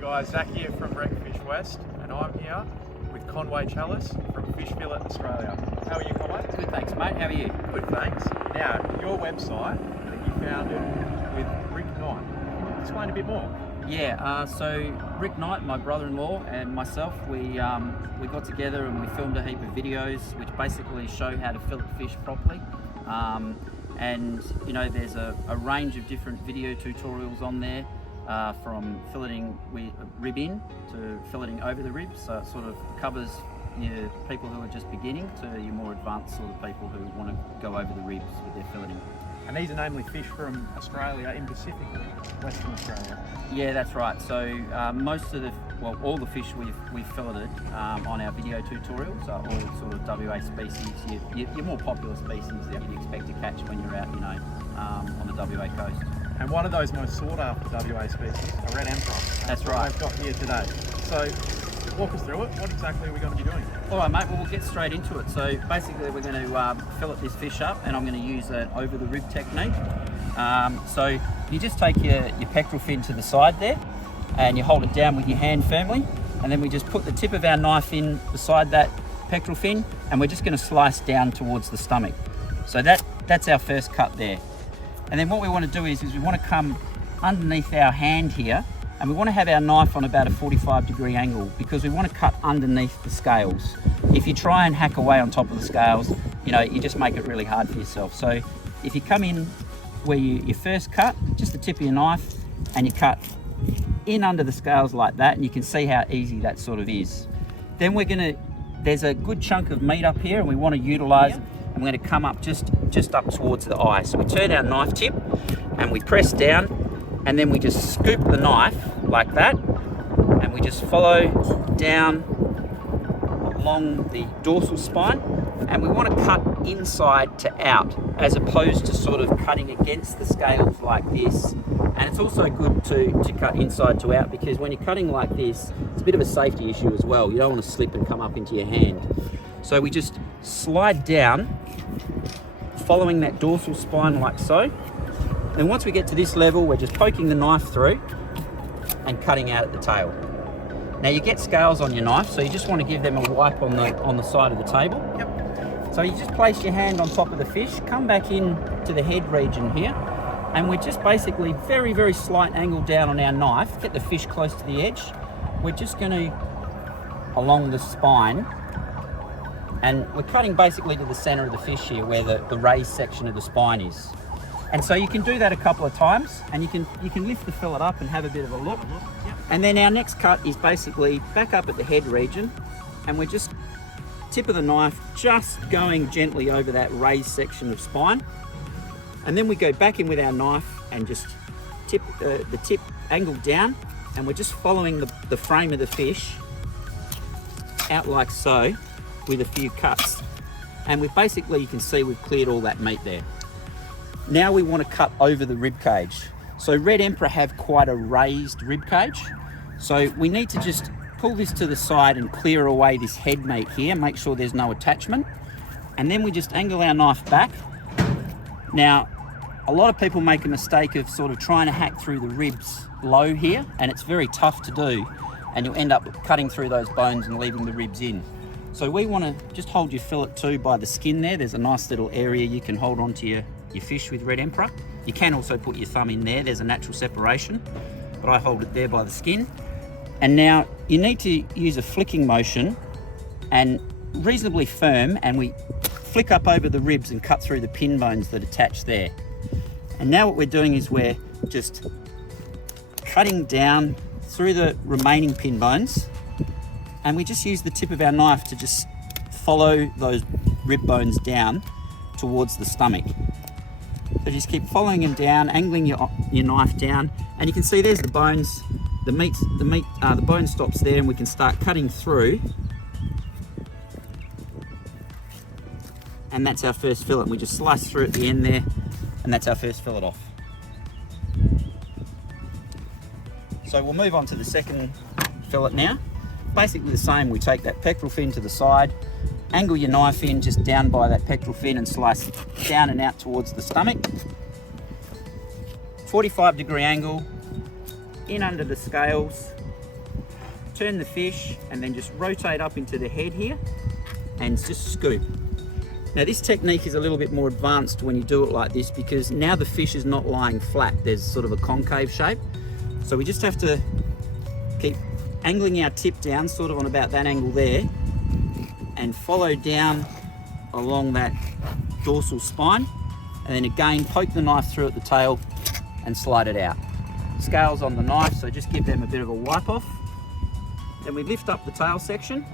G'day guys, Zach here from Recfishwest, and I'm here with Konway Chalice from Fish Fillet Australia. How are you, Konway? Good, thanks mate, how are you? Good, thanks. Now, your website that you founded with Rick Knight. Explain a bit more. Yeah, so Rick Knight, my brother-in-law, and myself, we got together and we filmed a heap of videos which basically show how to fillet fish properly. And you know, there's a range of different video tutorials on there, from filleting with rib in to filleting over the ribs. So it sort of covers your people who are just beginning to your more advanced sort of people who want to go over the ribs with their filleting. And these are namely fish from Australia, in Pacifically, Western Australia. Yeah, that's right. So most of all the fish we've filleted on our video tutorials are all sort of WA species, your more popular species that you'd expect to catch when you're out, you know, on the WA coast. And one of those most sought after WA species, a red emperor. That's right. I've got here today. So walk us through it. What exactly are we going to be doing? All right, mate. Well, we'll get straight into it. So basically, we're going to fillet this fish up, and I'm going to use an over the rib technique. So you just take your pectoral fin to the side there, and you hold it down with your hand firmly, and then we just put the tip of our knife in beside that pectoral fin, and we're just going to slice down towards the stomach. So that's our first cut there. And then what we want to do is we want to come underneath our hand here, and we want to have our knife on about a 45-degree angle because we want to cut underneath the scales. If you try and hack away on top of the scales, you know, you just make it really hard for yourself. So if you come in where you first cut, just the tip of your knife, and you cut in under the scales like that, and you can see how easy that sort of is. Then there's a good chunk of meat up here, and we want to utilize it. And we're going to come up just up towards the eye. So we turn our knife tip and we press down, and then we just scoop the knife like that, and we just follow down along the dorsal spine, and we want to cut inside to out as opposed to sort of cutting against the scales like this. And it's also good to cut inside to out, because when you're cutting like this, it's a bit of a safety issue as well. You don't want to slip and come up into your hand. So we just slide down, following that dorsal spine like so. And once we get to this level, we're just poking the knife through and cutting out at the tail. Now you get scales on your knife, so you just want to give them a wipe on the side of the table. Yep. So you just place your hand on top of the fish, come back in to the head region here, and we're just basically very, very slight angle down on our knife, get the fish close to the edge. We're just going to, along the spine, and we're cutting basically to the center of the fish here where the raised section of the spine is. And so you can do that a couple of times, and you can lift the fillet up and have a bit of a look. Yep. And then our next cut is basically back up at the head region, and we're just tip of the knife just going gently over that raised section of spine. And then we go back in with our knife and just tip the tip angled down, and we're just following the frame of the fish out like so, with a few cuts, and we've basically, you can see we've cleared all that meat there. Now we want to cut over the rib cage. So red emperor have quite a raised rib cage, so we need to just pull this to the side and clear away this head meat here, make sure there's no attachment, and then we just angle our knife back. Now a lot of people make a mistake of sort of trying to hack through the ribs low here, and it's very tough to do, and you'll end up cutting through those bones and leaving the ribs in. So we want to just hold your fillet too by the skin there. There's a nice little area you can hold onto your fish with red emperor. You can also put your thumb in there. There's a natural separation, but I hold it there by the skin. And now you need to use a flicking motion and reasonably firm, and we flick up over the ribs and cut through the pin bones that attach there. And now what we're doing is we're just cutting down through the remaining pin bones, and we just use the tip of our knife to just follow those rib bones down towards the stomach. So just keep following them down, angling your knife down, and you can see there's the bones. The bone stops there, and we can start cutting through. And that's our first fillet. We just slice through at the end there, and that's our first fillet off. So we'll move on to the second fillet now. Basically the same. We take that pectoral fin to the side, angle your knife in just down by that pectoral fin and slice down and out towards the stomach. 45-degree angle, in under the scales, turn the fish and then just rotate up into the head here and just scoop. Now this technique is a little bit more advanced when you do it like this, because now the fish is not lying flat, there's sort of a concave shape. So we just have to keep angling our tip down sort of on about that angle there and follow down along that dorsal spine, and then again poke the knife through at the tail and slide it out. Scales on the knife, so just give them a bit of a wipe off. Then we lift up the tail section,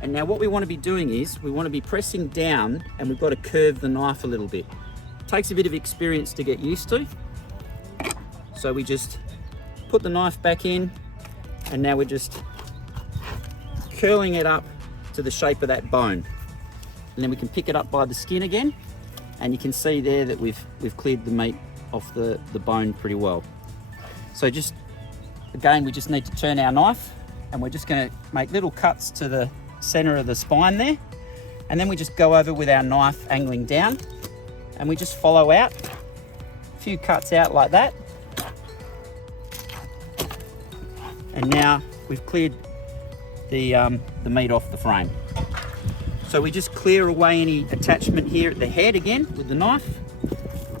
and now what we want to be doing is we want to be pressing down, and we've got to curve the knife a little bit. It takes a bit of experience to get used to. So we just put the knife back in, and now we're just curling it up to the shape of that bone. And then we can pick it up by the skin again, and you can see there that we've cleared the meat off the bone pretty well. So just, again, we just need to turn our knife, and we're just going to make little cuts to the center of the spine there, and then we just go over with our knife angling down, and we just follow out a few cuts out like that. And now we've cleared the meat off the frame. So we just clear away any attachment here at the head again with the knife,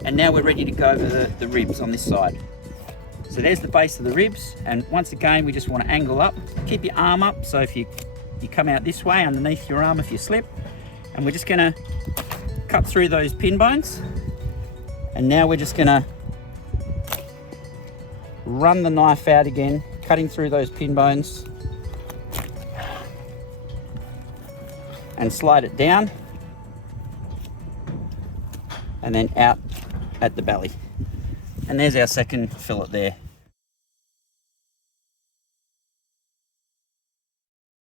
and now we're ready to go over the ribs on this side. So there's the base of the ribs, and once again we just want to angle up, keep your arm up, so if you come out this way underneath your arm if you slip, and we're just going to cut through those pin bones, and now we're just going to run the knife out again, cutting through those pin bones, and slide it down, and then out at the belly. And there's our second fillet there.